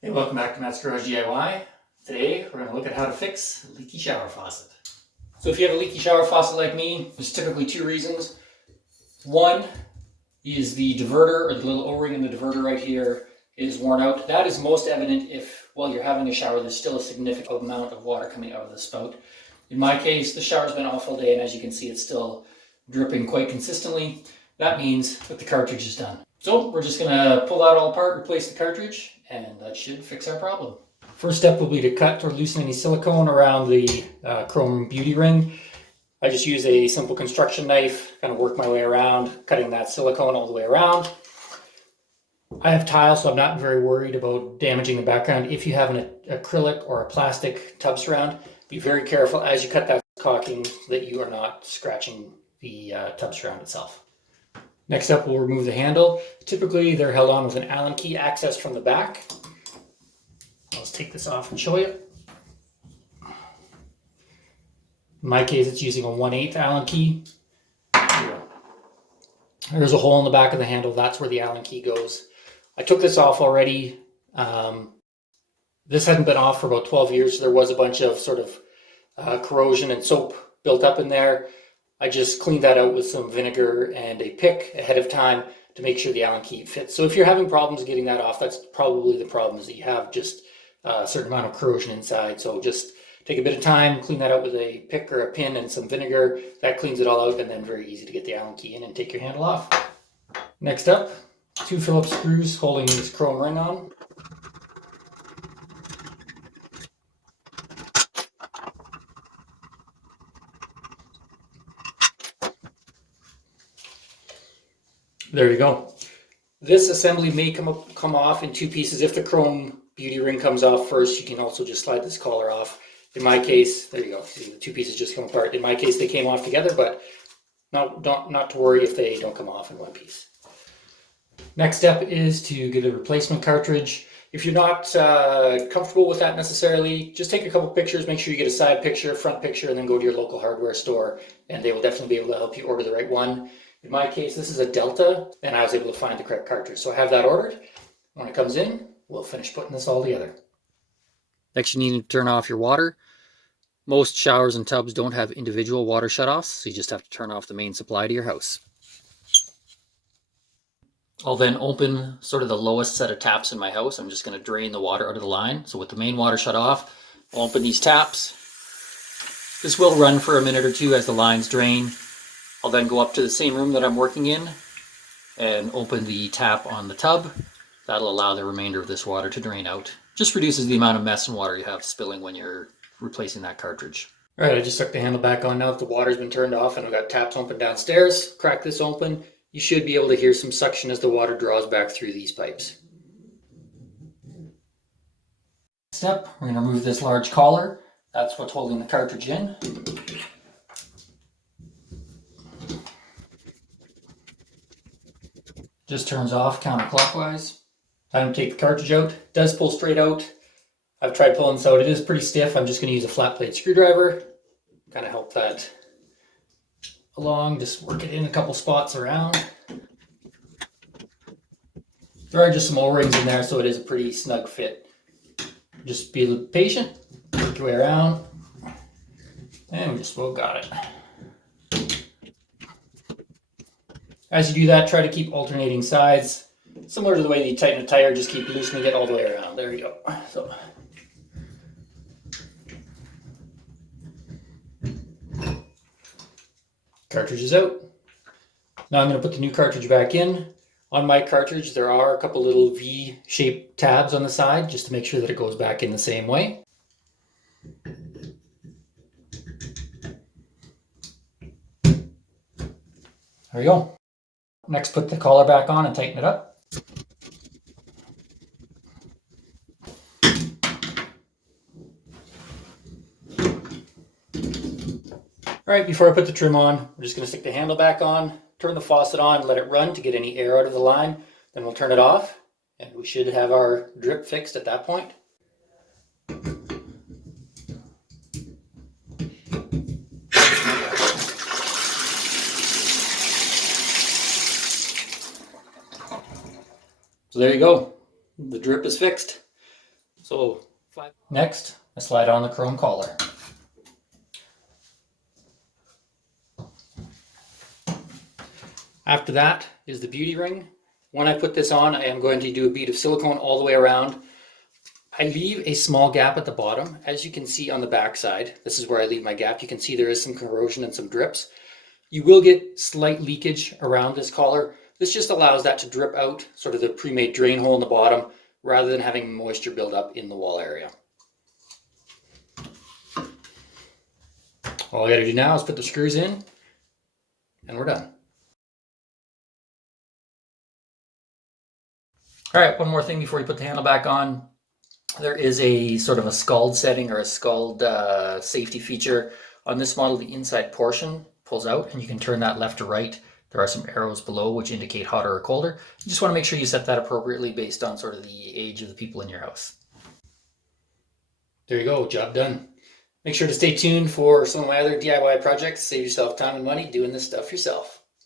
Hey, welcome back to Matt's Garage DIY. Today we're going to look at how to fix a leaky shower faucet. So if you have a leaky shower faucet like me, there's typically two reasons. One is the diverter, or the little O-ring in the diverter right here, is worn out. That is most evident if, while you're having a shower, there's still a significant amount of water coming out of the spout. In my case, the shower's been off all day, and as you can see, it's still dripping quite consistently. That means that the cartridge is done. So we're just going to pull that all apart, replace the cartridge, and that should fix our problem. First step will be to cut or loosen any silicone around the chrome beauty ring. I just use a simple construction knife, kind of work my way around, cutting that silicone all the way around. I have tile, so I'm not very worried about damaging the background. If you have an acrylic or a plastic tub surround, be very careful as you cut that caulking that you are not scratching the tub surround itself. Next up, we'll remove the handle. Typically, they're held on with an Allen key accessed from the back. Let's take this off and show you. In my case, it's using a 1/8 Allen key. There's a hole in the back of the handle. That's where the Allen key goes. I took this off already. This hadn't been off for about 12 years, so there was a bunch of sort of corrosion and soap built up in there. I just cleaned that out with some vinegar and a pick ahead of time to make sure the Allen key fits. So if you're having problems getting that off, that's probably the problem, is that you have just a certain amount of corrosion inside. So just take a bit of time, clean that out with a pick or a pin and some vinegar. That cleans it all out, and then very easy to get the Allen key in and take your handle off. Next up, 2 Phillips screws holding this chrome ring on. There you go. This assembly may come off in 2 pieces. If the chrome beauty ring comes off first, you can also just slide this collar off. In my case, there you go. See, the 2 pieces just come apart. In my case, they came off together, but not to worry if they don't come off in 1 piece. Next step is to get a replacement cartridge. If you're not comfortable with that necessarily, just take a couple pictures, make sure you get a side picture, front picture, and then go to your local hardware store, and they will definitely be able to help you order the right one. In my case, this is a Delta, and I was able to find the correct cartridge. So I have that ordered. When it comes in, we'll finish putting this all together. Next, you need to turn off your water. Most showers and tubs don't have individual water shutoffs, so you just have to turn off the main supply to your house. I'll then open sort of the lowest set of taps in my house. I'm just going to drain the water out of the line. So with the main water shut off, I'll open these taps. This will run for a minute or two as the lines drain. I'll then go up to the same room that I'm working in and open the tap on the tub. That'll allow the remainder of this water to drain out. Just reduces the amount of mess and water you have spilling when you're replacing that cartridge. All right, I just stuck the handle back on now that the water's been turned off, and I've got taps open downstairs. Crack this open. You should be able to hear some suction as the water draws back through these pipes. Step, we're going to remove this large collar. That's what's holding the cartridge in. Just turns off counterclockwise. Time to take the cartridge out. It does pull straight out. I've tried pulling this out. It is pretty stiff. I'm just going to use a flat blade screwdriver. Kind of help that along. Just work it in a couple spots around. There are just some O-rings in there, so it is a pretty snug fit. Just be patient. Work your way around. And we just about got it. As you do that, try to keep alternating sides. Similar to the way that you tighten a tire, just keep loosening it all the way around. There you go. So, cartridge is out. Now I'm going to put the new cartridge back in. On my cartridge, there are a couple little V-shaped tabs on the side, just to make sure that it goes back in the same way. There we go. Next, put the collar back on and tighten it up. All right, before I put the trim on, we're just going to stick the handle back on, turn the faucet on, let it run to get any air out of the line. Then we'll turn it off, and we should have our drip fixed at that point. So there you go. The drip is fixed. So next, I slide on the chrome collar. After that is the beauty ring. When I put this on, I am going to do a bead of silicone all the way around. I leave a small gap at the bottom. As you can see on the back side, this is where I leave my gap. You can see there is some corrosion and some drips. You will get slight leakage around this collar. This just allows that to drip out, sort of the pre-made drain hole in the bottom, rather than having moisture build up in the wall area. All I gotta do now is put the screws in, and we're done. All right, one more thing before you put the handle back on. There is a sort of a scald setting or a scald safety feature. On this model, the inside portion pulls out and you can turn that left to right. There are some arrows below which indicate hotter or colder. You just want to make sure you set that appropriately based on sort of the age of the people in your house. There you go, job done. Make sure to stay tuned for some of my other DIY projects. Save yourself time and money doing this stuff yourself.